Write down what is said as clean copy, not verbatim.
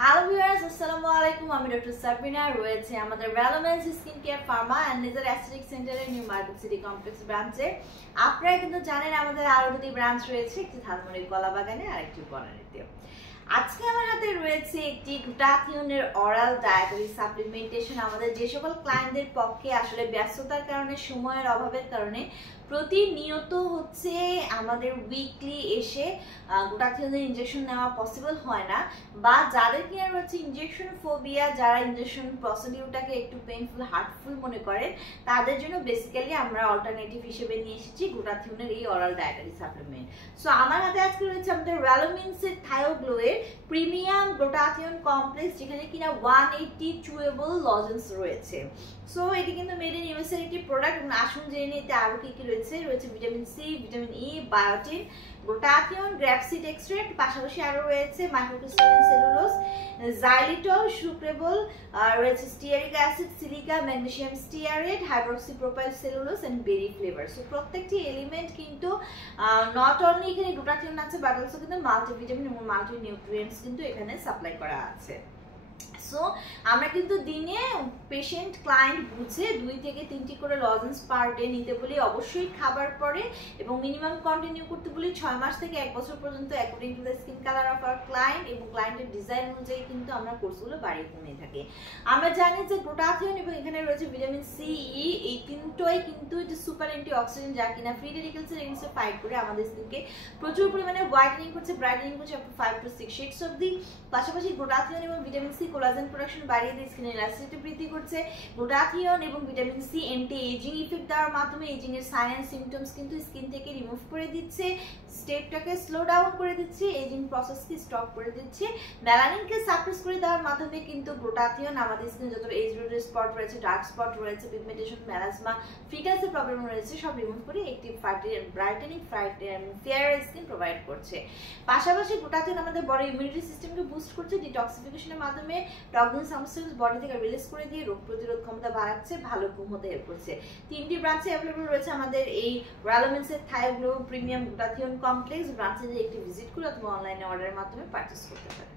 Hello viewers, আসসালামু আলাইকুম। আমি ডক্টর সাবিনা, রয়েছে আমাদের ভ্যালোমেন্স skin care pharma and laser aesthetic সেন্টারের নিউ মার্কেট সিটি কমপ্লেক্স ব্রাঞ্চে। আপনারা কিন্তু জানেন আমাদের আরো দুটি ব্রাঞ্চ রয়েছে, একটি ধানমন্ডির কলাবাগানে আর একটি বনানীতে। আজকে আমার হাতে রয়েছে একটি গ্লুটাথিওনের অরাল ডায়েটারি সাপ্লিমেন্টেশন। আমাদের যে সকল ক্লায়েন্টদের পক্ষে আসলে ব্যস্ততার কারণে, সময়ের অভাবের কারণে প্রতিনিয়ত হচ্ছে আমাদের উইকলি এসে গ্লুটাথিওনের ইনজেকশন নেওয়া পসিবল হয় না, বা যাদের কিনা রয়েছে ইনজেকশন ফোবিয়া, যারা ইনজেকশন প্রসিডিউরটাকে একটু পেইনফুল হার্টফুল মনে করেন, তাদের জন্য বেসিক্যালি আমরা অল্টারনেটিভ হিসেবে নিয়ে এসেছি গ্লুটাথিওনের এই অরাল ডায়েটারি সাপ্লিমেন্ট। সো আমার হাতে আজকে রয়েছে আমাদের ভ্যালোমিন্সের থায়োগ্লো এর প্রিমিয়াম গ্লুটাথিওন কমপ্লেক্স, যেখানে কিনা 180 চুয়েবল লজেন্স রয়েছে। সো এটি কিন্তু মেড ইন ইউএসএর একটি প্রোডাক্ট। আসুন জেনে নিতে আরো কি কি রয়েছে। Vitamin C, vitamin E, biotin, glutathione, grapeseed extract, পাশাপাশি আরো রয়েছে মাইক্রোক্রিস্টালাইন সেলুলোজ, জাইলিটল, সুক্রেবল, রয়েছে stearic acid, silica, magnesium stearate, hydroxy propyl cellulose and berry flavour. So প্রত্যেকটি এলিমেন্ট কিন্তু নট অনলি এখানে গ্লুটাথিওন আছে, বাট অলসো কিন্তু মাল্টিভিটামিন এবং মাল্টি নিউট্রিয়েন্টস কিন্তু এখানে সাপ্লাই করা আছে। সো আমরা কিন্তু দিনে পেশেন্ট ক্লায়েন্ট বুঝে 2 থেকে 3টি করে লজেন্স পার ডে নিতে বলি, অবশ্যই খাবার পরে, এবং মিনিমাম কন্টিনিউ করতে বলি 6 মাস থেকে 1 বছর পর্যন্ত, according to the skin colour of our client এবং ক্লায়েন্টের ডিজাইন অনুযায়ী কিন্তু আমরা কোর্সগুলো বাড়িয়ে কমিয়ে থাকি। আমরা জানি যে গ্লুটাথিওন এবং এখানে রয়েছে ভিটামিন সি, ই, এই তিনটাই কিন্তু এটা সুপার অ্যান্টিঅক্সিডেন্ট, যা কিনা ফ্রি রেডিক্যালসের এগেইনস্টে ফাইট করে আমাদের স্কিনকে প্রচুর পরিমাণে হোয়াইটেনিং করছে, ব্রাইটেনিং করছে up to 5 to 6 shades of the. পাশাপাশি গ্লুটাথিওন এবং ভিটামিন সি কোলাজেন প্রোডাকশন বাড়িয়ে দিয়ে স্কিনের ইলাস্টিসিটি বৃদ্ধি করছে। গ্লুটাথিওন এবং vitamin C anti ageing effect দেওয়ার মাধ্যমে এজিং এর সাইন এন্ড সিমটমস কিন্তু স্কিন থেকে রিমুভ করে দিচ্ছে, স্টেপটাকে স্লো ডাউন করে দিচ্ছে, এজিং প্রসেসকে স্টপ করে দিচ্ছে। মেলানিনকে সাপ্রেস করে দেওয়ার মাধ্যমে কিন্তু গ্লুটাথিওন আমাদের স্কিনে যত এজ রিলেটেড স্পট রয়েছে, ডার্ক স্পট রয়েছে, পিগমেন্টেশন, মেলাসমা, ফ্রিকালসের প্রবলেম রয়েছে, সব রিমুভ করে একটি ব্রাইটেনিং ফেয়ার স্কিন প্রোভাইড করছে। পাশাপাশি গ্লুটাথিওন আমাদের বডি ইমিউনিটি সিস্টেমকে বুস্ট করছে, ডিটক্সিফিকেশনের মাধ্যমে টক্সিন সাবস্টেন্স বডি থেকে রিলিজ করে দিয়ে রোগ প্রতিরোধ ক্ষমতা বাড়াচ্ছে, ভালো ঘুম হতে হেল্প করছে। 3টি ব্রাঞ্চে অ্যাভেলেবল রয়েছে আমাদের এই ভ্যালোমেন্সের থায়োগ্লো প্রিমিয়াম গ্লুটাথিওন কমপ্লেক্স। ব্রাঞ্চে একটি ভিজিট করে অথবা অনলাইনে অর্ডারের মাধ্যমে পারচেস করতে পারেন।